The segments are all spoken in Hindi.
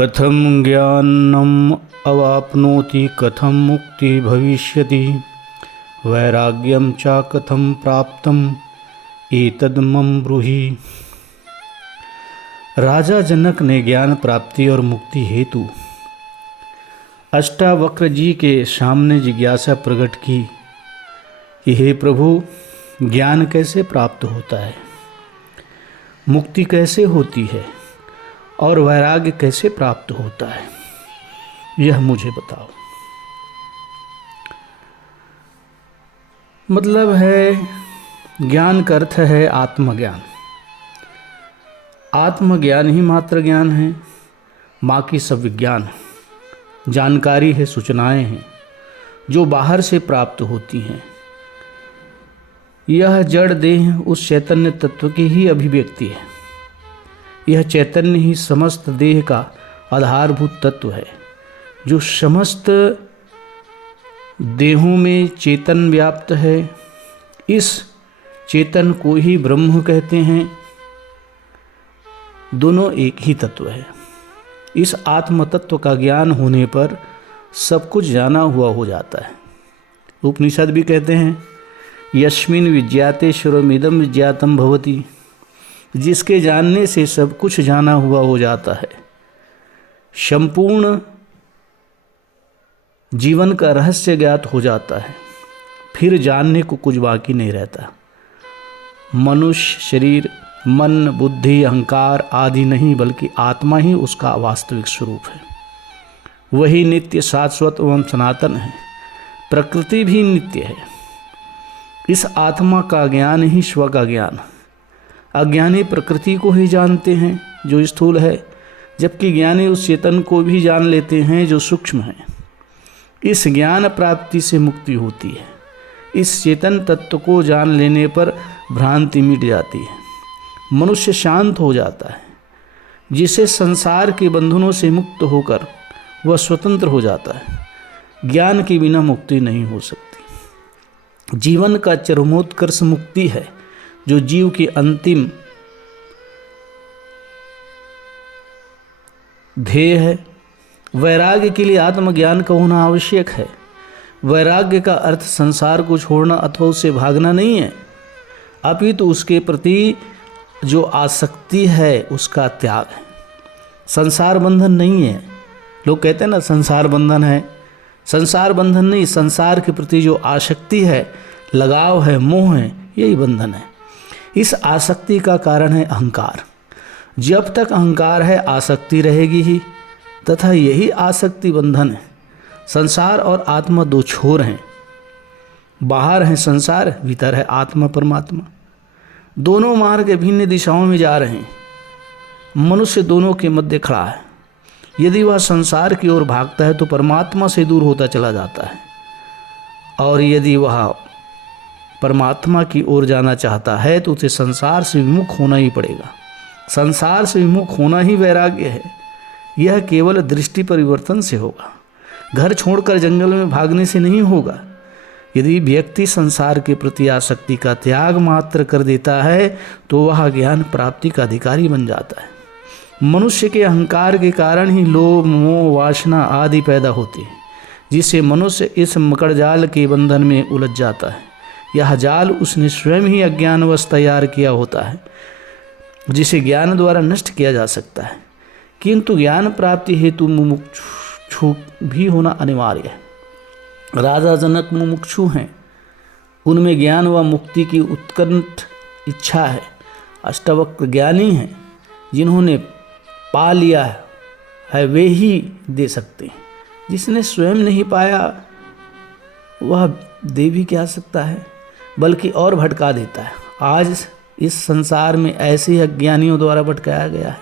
कथं ज्ञानम् अवाप्नोति कथं मुक्ति भविष्यति वैराग्यं च कथं प्राप्तम् एतद् मम ब्रूहि। राजा जनक ने ज्ञान प्राप्ति और मुक्ति हेतु अष्टावक्र जी के सामने जिज्ञासा प्रकट की कि हे प्रभु, ज्ञान कैसे प्राप्त होता है, मुक्ति कैसे होती है और वैराग्य कैसे प्राप्त होता है, यह मुझे बताओ। मतलब है ज्ञान का अर्थ है आत्मज्ञान। आत्मज्ञान ही मात्र ज्ञान है, बाकी सब विज्ञान जानकारी है, सूचनाएं हैं जो बाहर से प्राप्त होती हैं। यह जड़ देह उस चैतन्य तत्व की ही अभिव्यक्ति है। यह चैतन्य ही समस्त देह का आधारभूत तत्व है, जो समस्त देहों में चेतन व्याप्त है। इस चेतन को ही ब्रह्म कहते हैं। दोनों एक ही तत्व है। इस आत्म तत्व का ज्ञान होने पर सब कुछ जाना हुआ हो जाता है। उपनिषद भी कहते हैं यस्मिन् विज्ञाते सर्वमिदं विज्ञातम् भवति। जिसके जानने से सब कुछ जाना हुआ हो जाता है। संपूर्ण जीवन का रहस्य ज्ञात हो जाता है। फिर जानने को कुछ बाकी नहीं रहता। मनुष्य शरीर, मन, बुद्धि, अहंकार आदि नहीं, बल्कि आत्मा ही उसका वास्तविक स्वरूप है। वही नित्य, शाश्वत एवं सनातन है। प्रकृति भी नित्य है। इस आत्मा का ज्ञान ही स्व का ज्ञान। अज्ञानी प्रकृति को ही जानते हैं जो स्थूल है, जबकि ज्ञानी उस चेतन को भी जान लेते हैं जो सूक्ष्म है। इस ज्ञान प्राप्ति से मुक्ति होती है। इस चेतन तत्व को जान लेने पर भ्रांति मिट जाती है। मनुष्य शांत हो जाता है, जिसे संसार के बंधनों से मुक्त होकर वह स्वतंत्र हो जाता है। ज्ञान के बिना मुक्ति नहीं हो सकती। जीवन का चरमोत्कर्ष मुक्ति है, जो जीव की अंतिम ध्येय है। वैराग्य के लिए आत्मज्ञान का होना आवश्यक है। वैराग्य का अर्थ संसार को छोड़ना अथवा उससे भागना नहीं है, अपितु उसके प्रति जो आसक्ति है उसका त्याग है। संसार बंधन नहीं है। लोग कहते हैं ना संसार बंधन है। संसार बंधन नहीं, संसार के प्रति जो आसक्ति है, लगाव है, मोह है, यही बंधन है। इस आसक्ति का कारण है अहंकार। जब तक अहंकार है आसक्ति रहेगी ही, तथा यही आसक्ति बंधन है। संसार और आत्मा दो छोर हैं। बाहर है संसार, भीतर है आत्मा परमात्मा। दोनों मार्ग भिन्न दिशाओं में जा रहे हैं। मनुष्य दोनों के मध्य खड़ा है। यदि वह संसार की ओर भागता है तो परमात्मा से दूर होता चला जाता है, और यदि वह परमात्मा की ओर जाना चाहता है तो उसे संसार से विमुख होना ही पड़ेगा। संसार से विमुख होना ही वैराग्य है। यह केवल दृष्टि परिवर्तन से होगा। घर छोड़कर जंगल में भागने से नहीं होगा। यदि व्यक्ति संसार के प्रति आसक्ति का त्याग मात्र कर देता है तो वह ज्ञान प्राप्ति का अधिकारी बन जाता है। मनुष्य के अहंकार के कारण ही लोभ, मोह, वासना आदि पैदा होती है, जिससे मनुष्य इस मकड़जाल के बंधन में उलझ जाता है। यह जाल उसने स्वयं ही अज्ञानवश तैयार किया होता है, जिसे ज्ञान द्वारा नष्ट किया जा सकता है। किंतु ज्ञान प्राप्ति हेतु मुमुक्षु भी होना अनिवार्य है। राजा जनक मुमुक्षु हैं। उनमें ज्ञान व मुक्ति की उत्कंठ इच्छा है। अष्टावक्र ज्ञानी हैं। जिन्होंने पा लिया है वे ही दे सकते हैं। जिसने स्वयं नहीं पाया वह दे भी क्या सकता है, बल्कि और भटका देता है। आज इस संसार में ऐसे ही अज्ञानियों द्वारा भटकाया गया है,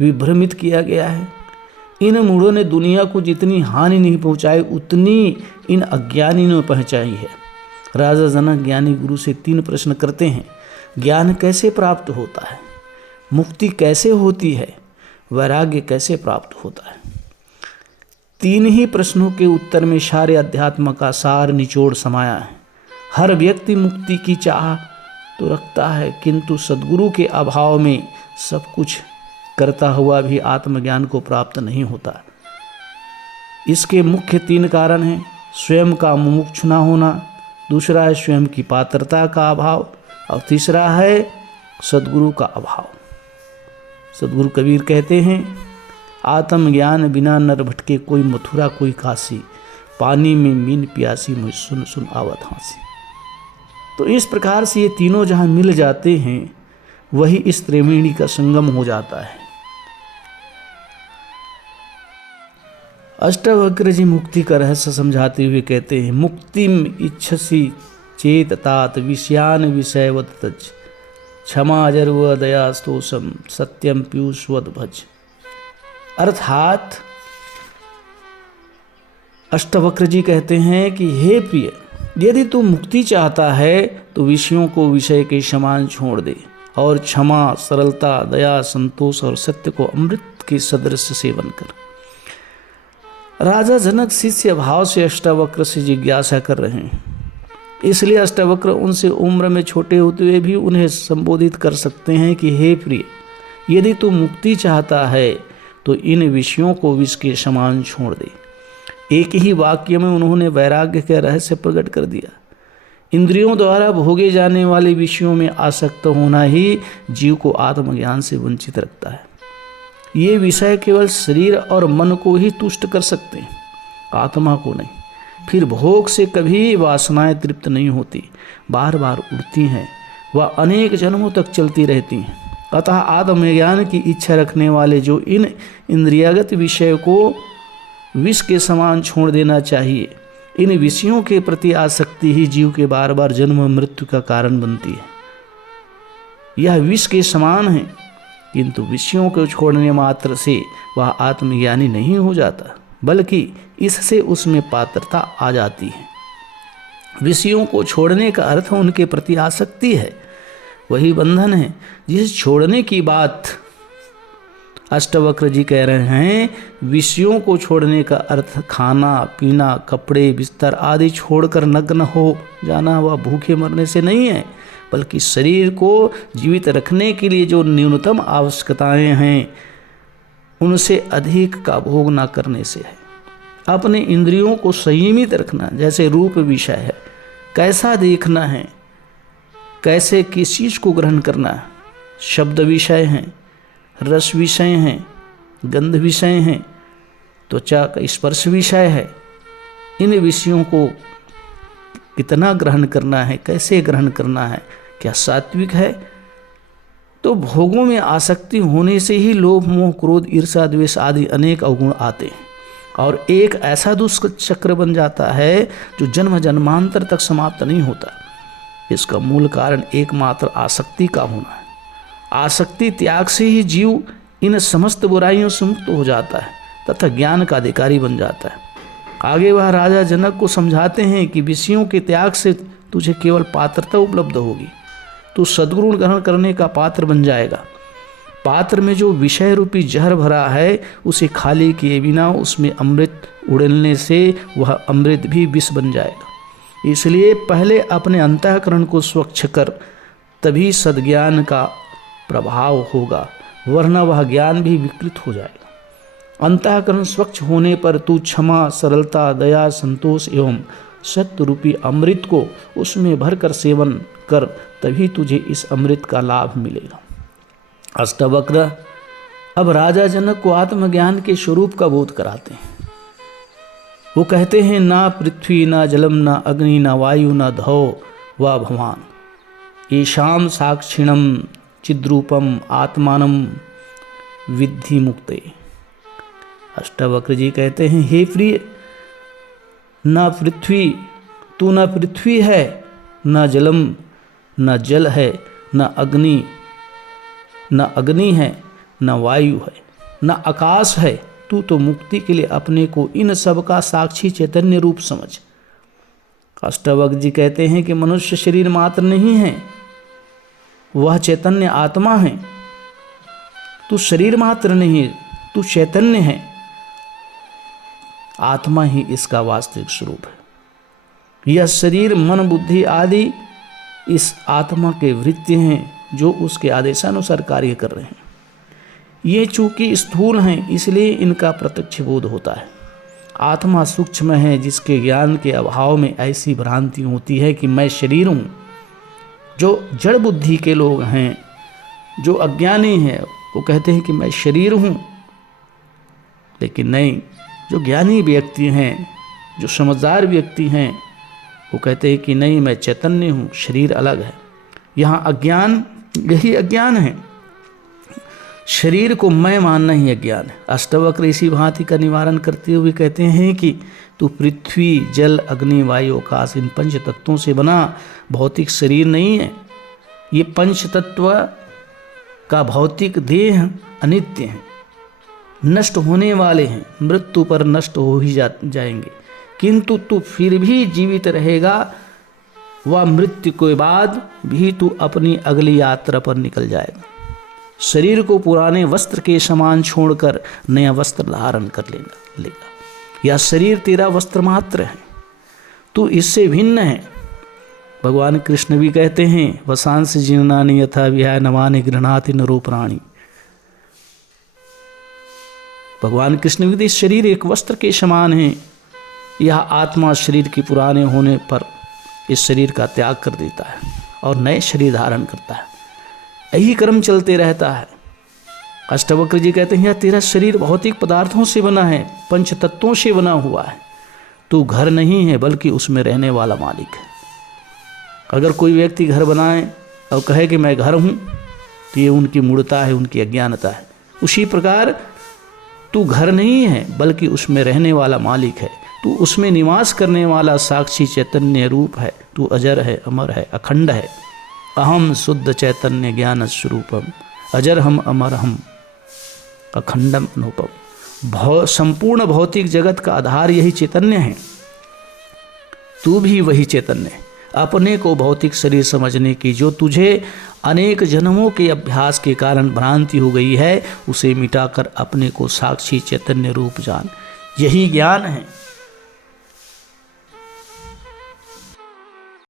विभ्रमित किया गया है। इन मूढ़ों ने दुनिया को जितनी हानि नहीं पहुंचाई, उतनी इन अज्ञानी ने पहुंचाई है। राजा जनक ज्ञानी गुरु से 3 प्रश्न करते हैं। ज्ञान कैसे प्राप्त होता है, मुक्ति कैसे होती है, वैराग्य कैसे प्राप्त होता है। 3 ही प्रश्नों के उत्तर में सारे अध्यात्म का सार निचोड़ समाया है। हर व्यक्ति मुक्ति की चाह तो रखता है, किंतु सद्गुरु के अभाव में सब कुछ करता हुआ भी आत्मज्ञान को प्राप्त नहीं होता। इसके मुख्य 3 कारण हैं। स्वयं का मुमुक्षु न होना, दूसरा है स्वयं की पात्रता का अभाव, और तीसरा है सद्गुरु का अभाव। सद्गुरु कबीर कहते हैं, आत्मज्ञान बिना नर भटके कोई मथुरा कोई काशी, पानी में मीन प्यासी मुझ सुन सुन आवत हंसी। तो इस प्रकार से ये तीनों जहाँ मिल जाते हैं वही इस त्रिवेणी का संगम हो जाता है। अष्टावक्र जी मुक्ति का रहस्य समझाते हुए कहते हैं, मुक्तिम इच्छसि चेत तात विषयान विषयवत तज, क्षमा जर्व दया स्तोषम सत्यम पीयूषवद भज। अर्थात अष्टावक्र जी कहते हैं कि हे प्रिय, यदि तू मुक्ति चाहता है तो विषयों को विषय के समान छोड़ दे और क्षमा, सरलता, दया, संतोष और सत्य को अमृत के सदृश सेवन कर। राजा जनक शिष्य भाव से अष्टावक्र से जिज्ञासा कर रहे हैं, इसलिए अष्टावक्र उनसे उम्र में छोटे होते हुए भी उन्हें संबोधित कर सकते हैं कि हे प्रिय, यदि तू मुक्ति चाहता है तो इन विषयों को विष के समान छोड़ दे। एक ही वाक्य में उन्होंने वैराग्य का रहस्य प्रकट कर दिया। इंद्रियों द्वारा भोगे जाने वाले विषयों में आसक्त होना ही जीव को आत्मज्ञान से वंचित रखता है। ये विषय केवल शरीर और मन को ही तुष्ट कर सकते हैं, आत्मा को नहीं। फिर भोग से कभी वासनाएं तृप्त नहीं होती, बार बार उड़ती हैं, वह अनेक जन्मों तक चलती रहती हैं। अतः आत्मज्ञान की इच्छा रखने वाले जो इन इंद्रियागत विषय को विष के समान छोड़ देना चाहिए, इन विषयों के प्रति आसक्ति ही जीव के बार बार जन्म मृत्यु का कारण बनती है। यह विष के समान है, किंतु विषयों को छोड़ने मात्र से वह आत्मज्ञानी नहीं हो जाता, बल्कि इससे उसमें पात्रता आ जाती है। विषयों को छोड़ने का अर्थ उनके प्रति आसक्ति है, वही बंधन है। जिस छोड़ने की बात अष्टावक्र जी कह रहे हैं, विषयों को छोड़ने का अर्थ खाना पीना, कपड़े बिस्तर आदि छोड़कर नग्न हो जाना व भूखे मरने से नहीं है, बल्कि शरीर को जीवित रखने के लिए जो न्यूनतम आवश्यकताएं हैं उनसे अधिक का भोग न करने से है। अपने इंद्रियों को संयमित रखना, जैसे रूप विषय है, कैसा देखना है, कैसे किस चीज़ को ग्रहण करना है, शब्द विषय हैं, रस विषय हैं, गंध विषय हैं, त्वचा का स्पर्श विषय है। इन विषयों को कितना ग्रहण करना है, कैसे ग्रहण करना है, क्या सात्विक है। तो भोगों में आसक्ति होने से ही लोभ मोह क्रोध ईर्ष्या द्वेष आदि अनेक अवगुण आते हैं और एक ऐसा दुष्चक्र बन जाता है जो जन्म जन्मांतर तक समाप्त नहीं होता। इसका मूल कारण एकमात्र आसक्ति का होना है। आसक्ति त्याग से ही जीव इन समस्त बुराइयों से मुक्त हो जाता है तथा ज्ञान का अधिकारी बन जाता है। आगे वह राजा जनक को समझाते हैं कि विषयों के त्याग से तुझे केवल पात्रता उपलब्ध होगी, तू सद्गुण ग्रहण करने का पात्र बन जाएगा। पात्र में जो विषय रूपी जहर भरा है उसे खाली किए बिना उसमें अमृत उड़ेलने से वह अमृत भी विष बन जाएगा। इसलिए पहले अपने अंतःकरण को स्वच्छ कर, तभी सद्ज्ञान का प्रभाव होगा, वरना वह ज्ञान भी विकृत हो जाएगा। अंतःकरण स्वच्छ होने पर तू क्षमा, सरलता, दया, संतोष एवं सत्य रूपी अमृत को उसमें भरकर सेवन कर, तभी तुझे इस अमृत का लाभ मिलेगा। अष्टावक्र अब राजा जनक को आत्मज्ञान के स्वरूप का बोध कराते हैं। वो कहते हैं, ना पृथ्वी ना जलम ना अग्नि ना वायु ना धौ व भवान, येषाम साक्षिणम चिद्रूपम आत्मानम विद्धि मुक्ते। अष्टावक्र जी कहते हैं, हे प्रिय, ना पृथ्वी, तू ना पृथ्वी है, ना जलम, ना जल है, ना अग्नि है, ना वायु है, ना आकाश है। तू तो मुक्ति के लिए अपने को इन सब का साक्षी चैतन्य रूप समझ। अष्टावक्र जी कहते हैं कि मनुष्य शरीर मात्र नहीं है, वह चैतन्य आत्मा है। तू शरीर मात्र नहीं, तू चैतन्य है। आत्मा ही इसका वास्तविक स्वरूप है। यह शरीर मन बुद्धि आदि इस आत्मा के वृत्ति हैं जो उसके आदेशानुसार कार्य कर रहे हैं। ये चूंकि स्थूल हैं इसलिए इनका प्रत्यक्ष बोध होता है। आत्मा सूक्ष्म है जिसके ज्ञान के अभाव में ऐसी भ्रांति होती है कि मैं शरीर हूँ। जो जड़ बुद्धि के लोग हैं, जो अज्ञानी हैं, वो कहते हैं कि मैं शरीर हूँ, लेकिन नहीं, जो ज्ञानी व्यक्ति हैं, जो समझदार व्यक्ति हैं, वो कहते हैं कि नहीं, मैं चैतन्य हूँ, शरीर अलग है। यहाँ अज्ञान, यही अज्ञान है। शरीर को मैं मानना ही अज्ञान है। अष्टवक्र इसी भांति का निवारण करते हुए कहते हैं कि तू पृथ्वी, जल, अग्नि, वायु, आकाश, इन पंच तत्वों से बना भौतिक शरीर नहीं है। ये पंच तत्व का भौतिक देह अनित्य है, नष्ट होने वाले हैं, मृत्यु पर नष्ट हो ही जाएंगे, किंतु तू फिर भी जीवित रहेगा। वह मृत्यु के बाद भी तू अपनी अगली यात्रा पर निकल जाएगा। शरीर को पुराने वस्त्र के समान छोड़कर नया वस्त्र धारण कर लेगा। यह शरीर तेरा वस्त्र मात्र है, तू इससे भिन्न है। भगवान कृष्ण भी कहते हैं, वसांस जीर्णानि यथा विहाय नवानि गृह्णाति नरो प्राणी। भगवान कृष्ण भी, इस शरीर एक वस्त्र के समान है। यह आत्मा शरीर के पुराने होने पर इस शरीर का त्याग कर देता है और नए शरीर धारण करता है। यही क्रम चलते रहता है। अष्टवक्र जी कहते हैं, यह तेरा शरीर भौतिक पदार्थों से बना है, पंच तत्वों से बना हुआ है। तू घर नहीं है बल्कि उसमें रहने वाला मालिक है। अगर कोई व्यक्ति घर बनाए और कहे कि मैं घर हूँ, तो ये उनकी मूढ़ता है, उनकी अज्ञानता है। उसी प्रकार तू घर नहीं है बल्कि उसमें रहने वाला मालिक है। तू उसमें निवास करने वाला साक्षी चैतन्य रूप है। तू अजर है, अमर है, अखंड है। अहम शुद्ध चैतन्य ज्ञान स्वरूपम, अजर हम, अमर हम, अखंडम अनुपम। संपूर्ण भौतिक जगत का आधार यही चैतन्य है। तू भी वही चैतन्य है। अपने को भौतिक शरीर समझने की जो तुझे अनेक जन्मों के अभ्यास के कारण भ्रांति हो गई है, उसे मिटाकर अपने को साक्षी चैतन्य रूप जान। यही ज्ञान है।